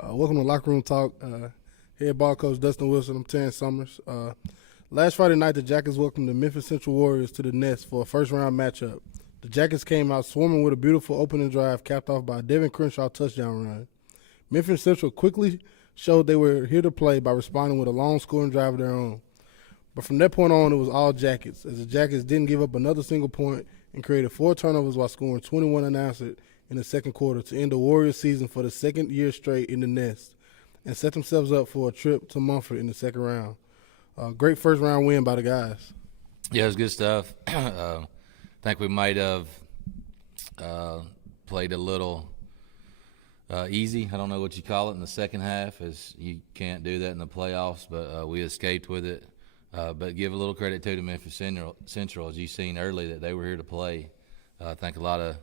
Welcome to Lockeroom Talk. Head ball coach Dustin Wilson. I'm Terrence Summers. Last Friday night, the Jackets welcomed the Memphis Central Warriors to the Nest for a first-round matchup. The Jackets came out swarming with a beautiful opening drive capped off by a Devin Crenshaw touchdown run. Memphis Central quickly showed they were here to play by responding with a long scoring drive of their own. But from that point on, it was all Jackets, as the Jackets didn't give up another single point and created 4 turnovers while scoring 21 unanswered in the second quarter to end the Warriors season for the second year straight in the Nest and set themselves up for a trip to Munford in the second round. Great first-round win by the guys. Yeah, it was good stuff. I think we might have played a little easy. I don't know what you call it in the second half, as you can't do that in the playoffs, but we escaped with it. But give a little credit to Memphis Central, as you've seen early, that they were here to play. I think a lot of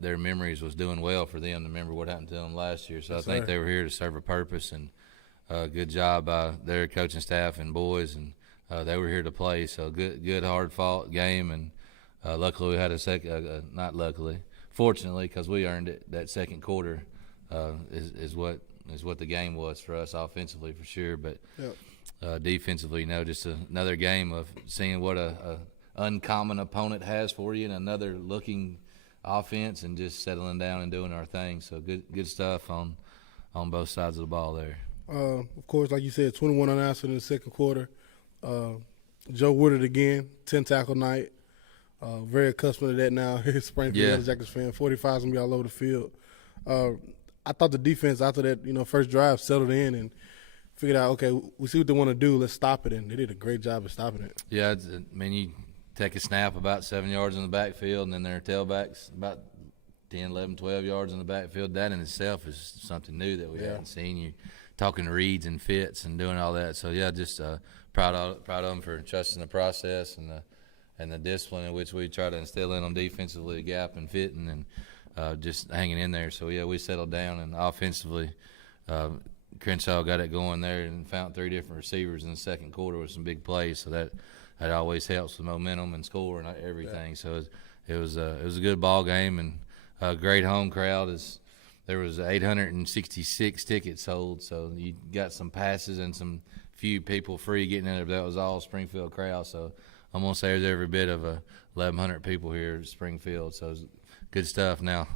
their memories was doing well for them to remember what happened to them last year. So I think they were here to serve a purpose, and good job by their coaching staff and boys, and they were here to play. So good hard-fought game, and luckily we had not luckily, fortunately, because we earned it. That second quarter is what the game was for us offensively for sure, but defensively, just another game of seeing what a uncommon opponent has for you, and another looking offense, and just settling down and doing our thing. So good stuff on both sides of the ball there. Of course, like you said, 21 unanswered in the second quarter. Joe Woodard again, 10-tackle night. Very accustomed to that now. Springfield Jackets fan. 45's gonna be all over the field. I thought the defense after that, first drive settled in and figured out, okay, we see what they want to do. Let's stop it, and they did a great job of stopping it. Yeah, you take a snap about 7 yards in the backfield, and then their tailbacks about 10, 11, 12 yards in the backfield. That in itself is something new that we haven't seen. You talking reads and fits and doing all that. So, just proud of them for trusting the process and the discipline in which we try to instill in them defensively, the gap and fitting, and just hanging in there. So, we settled down, and offensively Crenshaw got it going there and found 3 different receivers in the second quarter with some big plays. So that always helps with momentum and score and everything. Yeah. So it was a good ball game, and a great home crowd. There was 866 tickets sold, so you got some passes and some few people free getting in there. But that was all Springfield crowd. So I'm gonna say there's every bit of 1,100 people here at Springfield. So it's good stuff. Now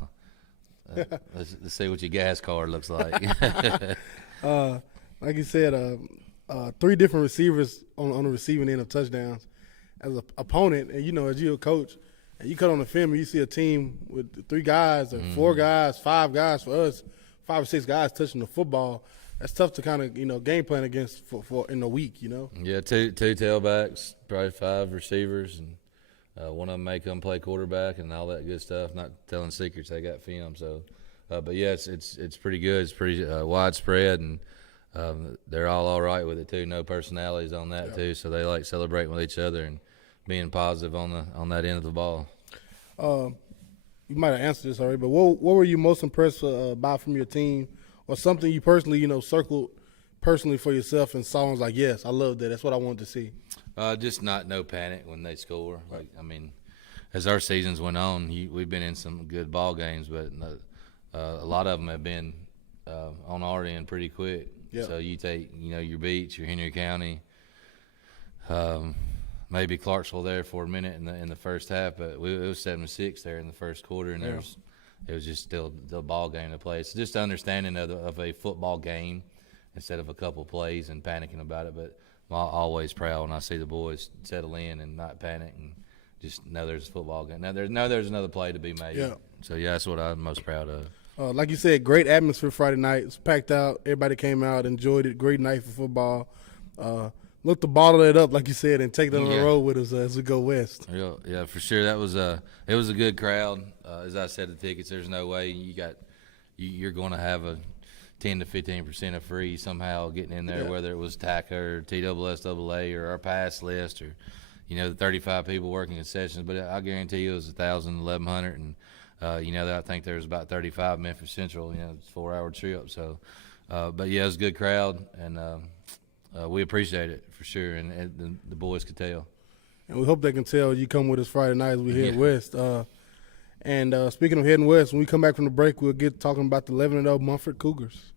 let's see what your gas card looks like. Like you said, 3 different receivers on the receiving end of touchdowns. As an opponent, and as you're a coach, and you cut on the film and you see a team with 3 guys or 4 guys, 5 guys for us, 5 or 6 guys touching the football, that's tough to kind of game plan against for in a week. Yeah, two tailbacks, probably 5 receivers, and one of them may come play quarterback and all that good stuff. Not telling secrets, they got film. So, but it's pretty good. It's pretty widespread, and they're all right with it too. No personalities on that too, so they like celebrating with each other and being positive on that end of the ball. You might have answered this already, but what were you most impressed by from your team, or something you personally circled personally for yourself and saw and was like, yes, I love that. That's what I wanted to see. Just no panic when they score. As our seasons went on, we've been in some good ball games, but a lot of them have been on our end pretty quick. Yep. So you take, your Beach, your Henry County, maybe Clarksville there for a minute in the first half, but it was 7-6 there in the first quarter, and it was just still the ball game to play. It's just an understanding of a football game instead of a couple plays and panicking about it. But I'm always proud when I see the boys settle in and not panic and just know there's a football game. Now there's another play to be made. Yeah. So that's what I'm most proud of. Like you said, great atmosphere Friday night. It was packed out. Everybody came out, enjoyed it. Great night for football. Look to bottle it up, like you said, and take that on the road with us as we go west. Yeah, for sure. It was a good crowd. As I said, the tickets, there's no way you're going to have a 10 to 15% of free somehow getting in there, whether it was TACA or TSSAA or our pass list or the 35 people working concessions. But I guarantee you it was 1,000, 1,100, and I think there was about 35 Memphis Central. It's a 4-hour trip. So, but it was a good crowd, and we appreciate it for sure, and the boys could tell. And we hope they can tell you come with us Friday night as we head west. And speaking of heading west, when we come back from the break, we'll get talking about the 11-0 Munford Cougars.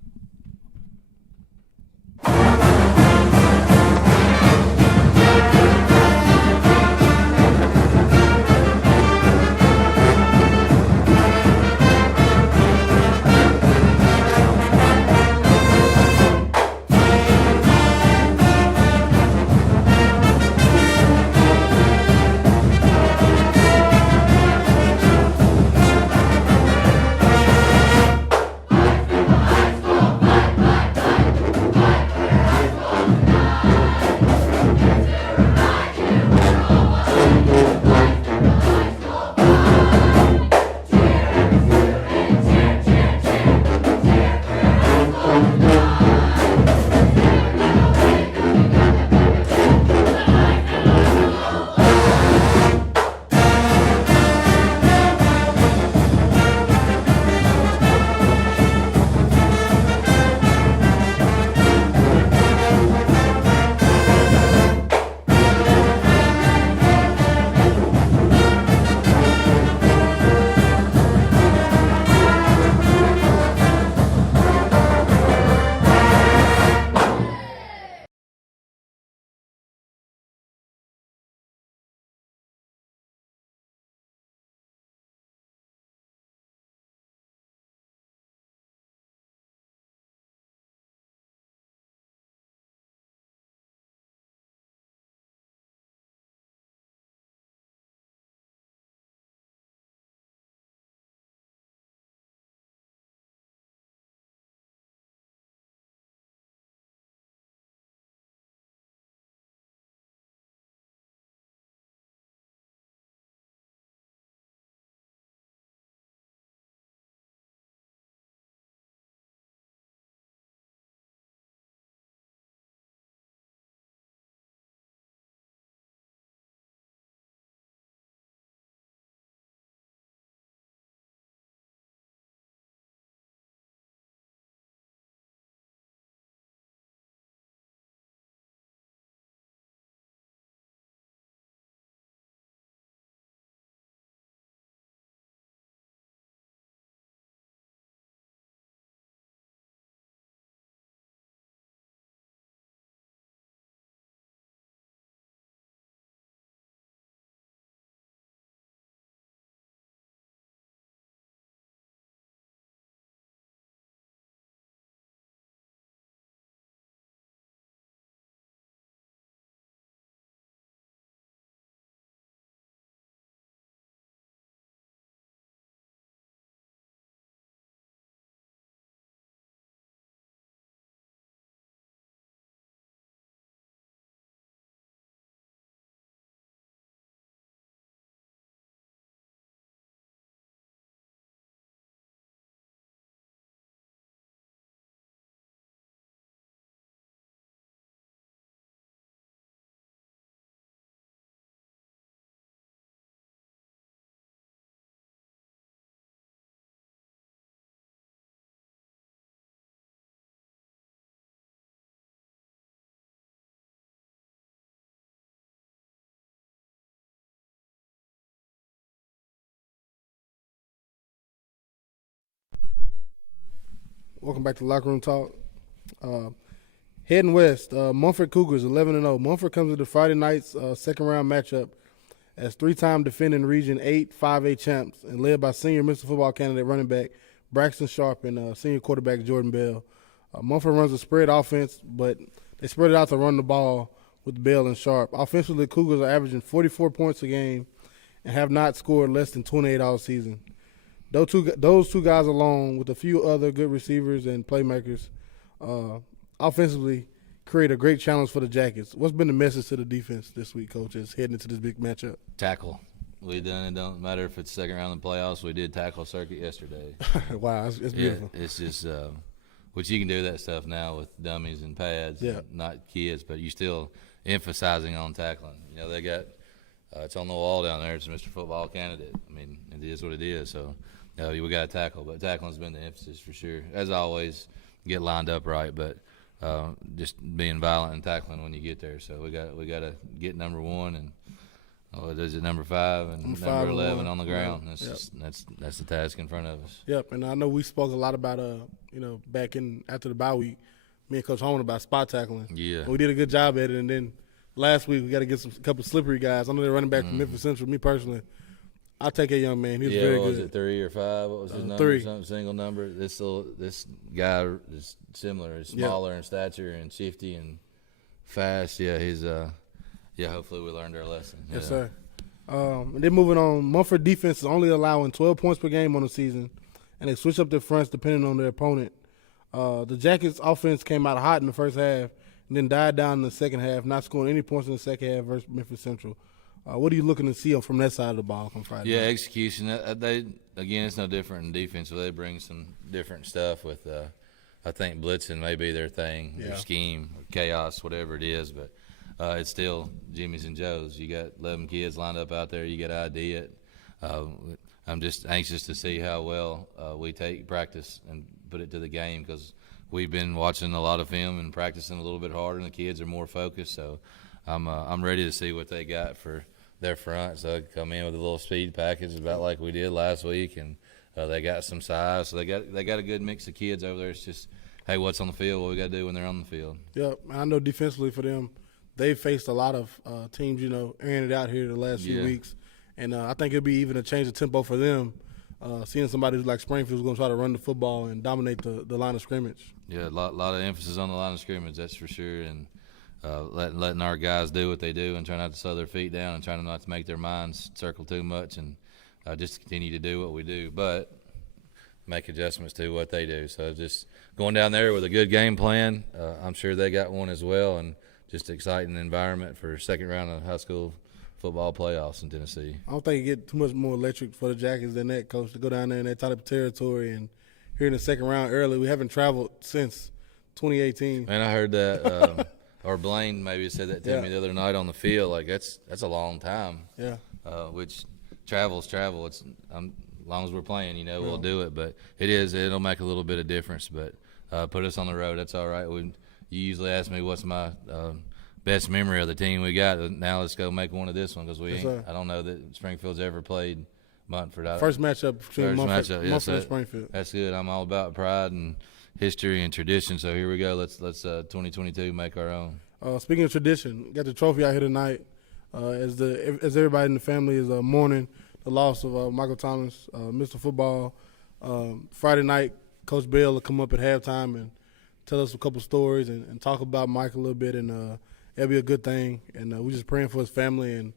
Welcome back to Lockeroom Talk. Heading west, Munford Cougars 11-0. Munford comes to the Friday night's second-round matchup as three-time defending Region 8 5A champs and led by senior Mr. Football candidate running back Braxton Sharp and senior quarterback Jordan Bell. Munford runs a spread offense, but they spread it out to run the ball with Bell and Sharp. Offensively, Cougars are averaging 44 points a game and have not scored less than 28 all season. Those two guys alone, with a few other good receivers and playmakers, offensively create a great challenge for the Jackets. What's been the message to the defense this week, coaches, heading into this big matchup? Tackle. We done it. Don't matter if it's second round of the playoffs. We did tackle circuit yesterday. Wow, it's beautiful. It's just which you can do that stuff now with dummies and pads, not kids, but you still emphasizing on tackling. You know, they got it's on the wall down there. It's Mr. Football candidate. I mean, it is what it is. So we got to tackle, but tackling's been the emphasis for sure. As always, get lined up right, but just being violent and tackling when you get there. So we got to get number one and. Is it number 5 and number 11 on the ground? That's the task in front of us. Yep, and I know we spoke a lot about back in after the bye week, me and Coach Holman about spot tackling. Yeah, we did a good job at it, and then last week we got to get a couple slippery guys. I know they're running back from Memphis Central. Me personally, I'll take a young man. He's very good. Was it 3 or 5? What was his number? 3. Something single number. This guy is similar. He's smaller in stature and shifty and fast. Yeah, he's hopefully we learned our lesson. Yes, sir. And then moving on, Munford defense is only allowing 12 points per game on the season, and they switch up their fronts depending on their opponent. The Jackets' offense came out hot in the first half and then died down in the second half, not scoring any points in the second half versus Memphis Central. What are you looking to see from that side of the ball on Friday night? Execution. It's no different in defense. They bring some different stuff with, I think, blitzing may be their thing, their scheme, or chaos, whatever it is, but it's still Jimmy's and Joe's. You got 11 kids lined up out there. You got to ID it. I'm just anxious to see how well we take practice and put it to the game because we've been watching a lot of film and practicing a little bit harder, and the kids are more focused. So I'm ready to see what they got for their front. So they come in with a little speed package about like we did last week, and they got some size. So they got a good mix of kids over there. It's just, hey, what's on the field? What we got to do when they're on the field? Yep, I know defensively for them, they've faced a lot of teams, airing it out here the last few weeks. And I think it'll be even a change of tempo for them, seeing somebody who's like Springfield's going to try to run the football and dominate the line of scrimmage. Yeah, a lot of emphasis on the line of scrimmage, that's for sure. And letting our guys do what they do and try not to slow their feet down and trying not to make their minds circle too much and just continue to do what we do. But make adjustments to what they do. So just going down there with a good game plan, I'm sure they got one as well. And just exciting environment for second round of high school football playoffs in Tennessee. I don't think it get too much more electric for the Jackets than that, Coach, to go down there in that type of territory. And here in the second round early, we haven't traveled since 2018. And I heard that, or Blaine maybe said that to me the other night on the field. Like that's a long time. Yeah. Which travel. It's as long as we're playing, we'll do it. But it'll make a little bit of difference. But put us on the road. That's all right. You usually ask me what's my best memory of the team we got. Now let's go make one of this one because I don't know that Springfield's ever played Munford. First matchup between Munford and Springfield. That's good. I'm all about pride and history and tradition. So here we go. Let's 2022 make our own. Speaking of tradition, got the trophy out here tonight. As everybody in the family is mourning the loss of Michael Thomas, Mr. Football. Friday night, Coach Bell will come up at halftime and tell us a couple stories and talk about Mike a little bit, and it'll be a good thing. And we're just praying for his family and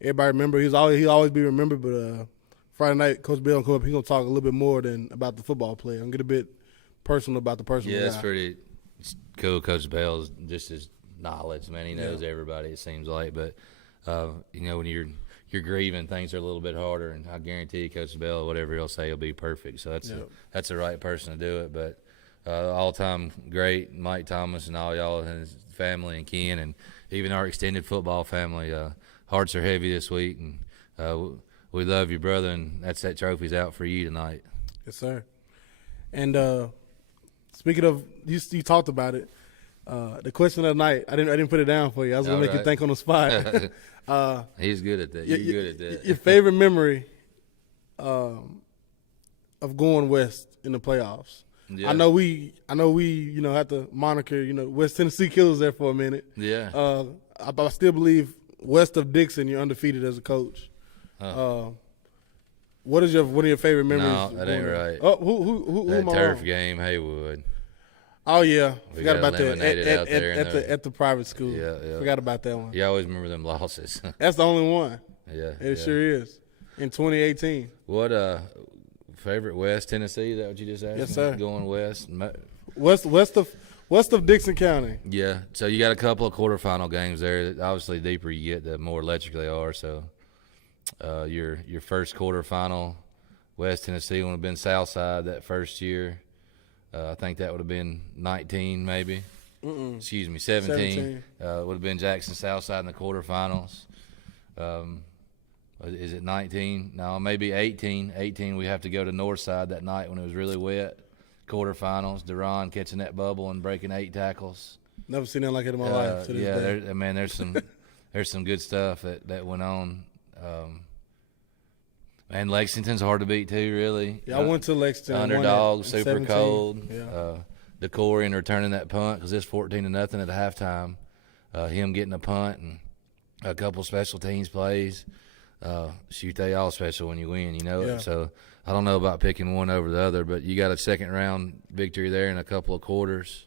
everybody. Remember, he'll always be remembered. But Friday night, Coach Bill will come up. He's gonna talk a little bit more than about the football play. I'm gonna get a bit personal about the personal. Yeah, it's pretty cool. Coach Bell's just his knowledge, man. He knows everybody. It seems like, but when you're grieving, things are a little bit harder. And I guarantee you, Coach Bell, whatever he'll say, will be perfect. So that's the right person to do it. But all-time great Mike Thomas and all y'all and his family and Ken and even our extended football family. Hearts are heavy this week, and we love you, brother, and that trophy's out for you tonight. Yes, sir. And speaking of, you talked about it. The question of the night, I didn't put it down for you. I was going to make you think on the spot. He's good at that. You're good at that. Your favorite memory of going west in the playoffs? Yeah. I know we have to moniker West Tennessee Killers there for a minute. Yeah. I still believe west of Dixon you're undefeated as a coach. What is one of your favorite memories? No, that ain't right. Oh, who That am I turf wrong? game, Haywood. Oh yeah, We forgot got about that eliminated out there at the private school. Yeah, yeah. Forgot about that one. You always remember them losses. That's the only one. Yeah, It sure is. In 2018. What favorite West Tennessee? Is that what you just asked? Yes, me? sir. Going west. West of Dixon County. Yeah. So you got a couple of quarterfinal games there. Obviously, the deeper you get, the more electric they are. So your first quarterfinal, West Tennessee would have been Southside that first year. I think that would have been 19 maybe. Excuse me, 17. Would have been Jackson Southside in the quarterfinals. Is it 19? No, maybe 18. 18, we have to go to Northside that night when it was really wet. Quarterfinals, Duran catching that bubble and breaking 8 tackles. Never seen anything like it in my life. To this day. There's some good stuff that went on. And Lexington's hard to beat too, really. Yeah, I went to Lexington. Underdog, super 17. cold. Yeah. DeCory and returning that punt because it's 14-0 at halftime. Him getting a punt and a couple special teams plays. Shoot, they all special when you win, Yeah. So I don't know about picking one over the other, but you got a second-round victory there in a couple of quarters.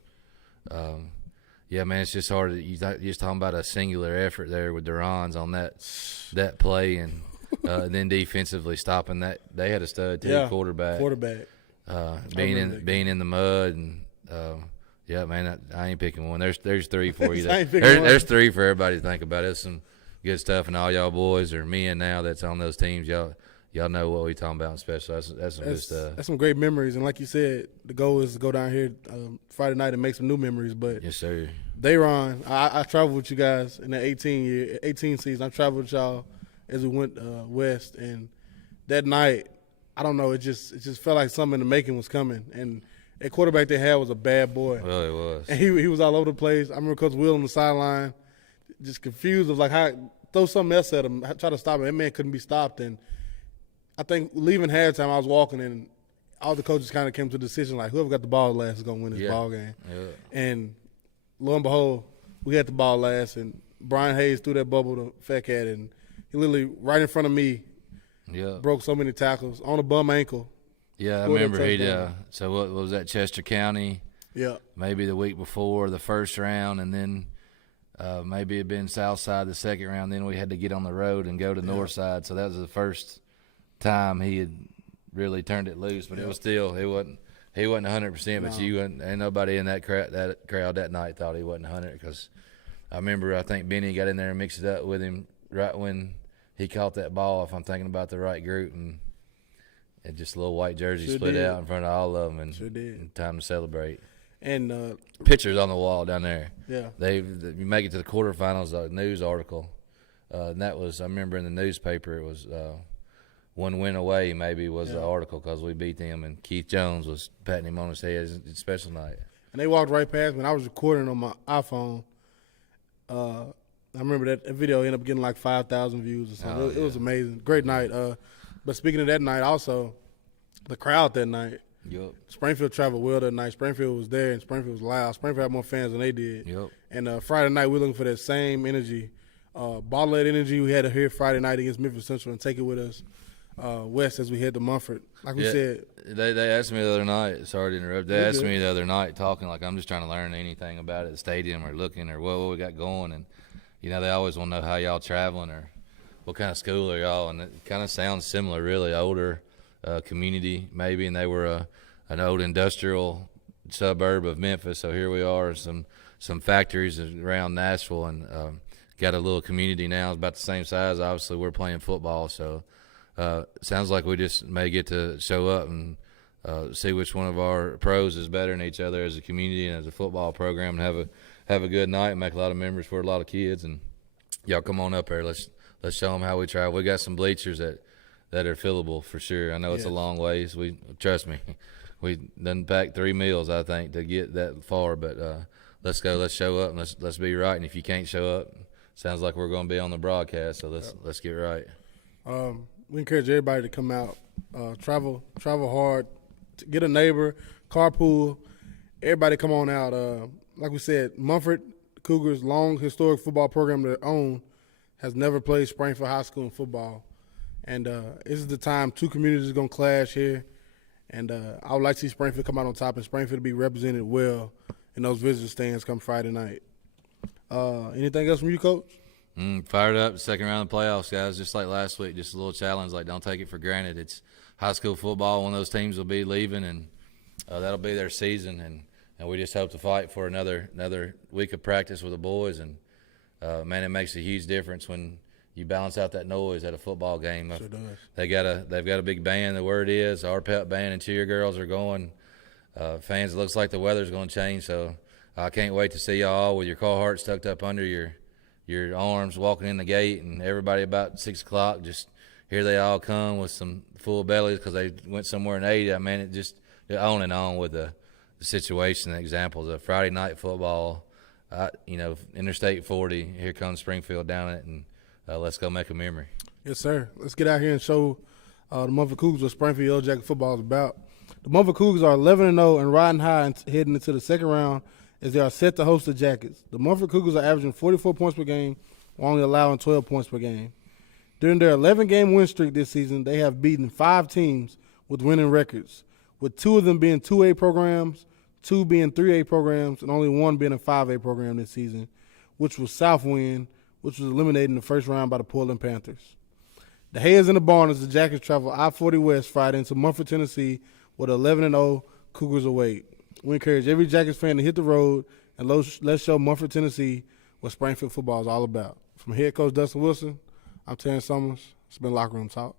Yeah, man, it's just hard. You're just talking about a singular effort there with Duran's on that play and then defensively stopping that. They had a stud too, quarterback. Being in the mud and yeah, man, I ain't picking one. There's 3 for you. There's 3 for everybody to think about. It's some good stuff, and all y'all boys or men now that's on those teams, y'all know what we talking about in special. That's some good stuff. That's some great memories, and like you said, the goal is to go down here Friday night and make some new memories. But Yes, sir. Dayron, I traveled with you guys in the 18 season. I traveled with y'all as we went west, and that night, I don't know, it just felt like something in the making was coming, and that quarterback they had was a bad boy. Well, it was. And he was all over the place. I remember Coach Will on the sideline, just confused of like how throw something else at him, try to stop him. That man couldn't be stopped. And I think leaving halftime, I was walking, and all the coaches kind of came to the decision like whoever got the ball last is gonna win this ball game. Yeah. And lo and behold, we had the ball last, and Brian Hayes threw that bubble to Fat Cat, and he literally right in front of me broke so many tackles on a bum ankle. Yeah, I remember he. So what was that? Chester County. Yeah. Maybe the week before the first round, and then maybe it'd been Southside the second round. Then we had to get on the road and go to Northside. So that was the first time he had really turned it loose. But it was still he wasn't 100%. But ain't nobody in that crowd that night thought he wasn't 100 because I remember I think Benny got in there and mixed it up with him right when he caught that ball. If I'm thinking about the right group and. And just a little white jersey split out in front of all of them, and time to celebrate. And pictures on the wall down there. Yeah, you make it to the quarterfinals. A news article, and that was I remember in the newspaper. It was one win away. Maybe was the article because we beat them, and Keith Jones was patting him on his head. It's a special night. And they walked right past me. And I was recording on my iPhone. I remember that video ended up getting like 5,000 views or something. It was amazing. Great night. But speaking of that night, also, the crowd that night. Yep. Springfield traveled well that night. Springfield was there, and Springfield was loud. Springfield had more fans than they did. Yep. And Friday night, we're looking for that same energy. Ball-led energy we had here Friday night against Memphis Central and take it with us west as we head to Munford. Like we said. They asked me the other night. Sorry to interrupt. They asked me the other night talking like I'm just trying to learn anything about it, the stadium or looking or what we got going. And, they always want to know how y'all traveling or what kind of school are y'all? And it kind of sounds similar, really. Older community, maybe, and they were an old industrial suburb of Memphis. So here we are, some factories around Nashville, and got a little community now. It's about the same size. Obviously, we're playing football, so sounds like we just may get to show up and see which one of our pros is better than each other as a community and as a football program, and have a good night and make a lot of memories for a lot of kids. And y'all come on up there. Let's show them how we travel. We got some bleachers that are fillable for sure. I know it's a long ways. Trust me, we done packed 3 meals I think to get that far. But let's go. Let's show up and let's be right. And if you can't show up, sounds like we're going to be on the broadcast. So let's get right. We encourage everybody to come out, travel hard, get a neighbor, carpool. Everybody come on out. Like we said, Munford Cougars' long historic football program of their own has never played Springfield High School in football. And this is the time two communities are going to clash here. And I would like to see Springfield come out on top and Springfield be represented well in those visitor stands come Friday night. Anything else from you, Coach? Fired up. Second round of the playoffs, guys. Just like last week, just a little challenge. Like, don't take it for granted. It's high school football. One of those teams will be leaving, and that'll be their season. And we just hope to fight for another week of practice with the boys. And man, it makes a huge difference when you balance out that noise at a football game. Sure does. They've got a big band. The word is our pep band and cheer girls are going. Fans, it looks like the weather's going to change, so I can't wait to see y'all with your Carhartts tucked up under your arms, walking in the gate, and everybody about 6 o'clock. Just here they all come with some full bellies because they went somewhere and ate. I mean, it just on and on with the situation, the examples of Friday night football. Interstate 40. Here comes Springfield down it, and let's go make a memory. Yes, sir. Let's get out here and show the Munford Cougars what Springfield Yellow Jacket football is about. The Munford Cougars are 11-0 and riding high and heading into the second round as they are set to host the Jackets. The Munford Cougars are averaging 44 points per game while only allowing 12 points per game. During their 11-game win streak this season, they have beaten 5 teams with winning records, with 2 of them being 2A programs, 2 being 3A programs, and only 1 being a 5A program this season, which was Southwind, which was eliminated in the first round by the Portland Panthers. The hay is in the barn as the Jackets travel I-40 West Friday into Munford, Tennessee, with 11-0 Cougars await. We encourage every Jackets fan to hit the road and let's show Munford, Tennessee what Springfield football is all about. From head coach Dustin Wilson, I'm Terrence Summers. It's been Locker Room Talk.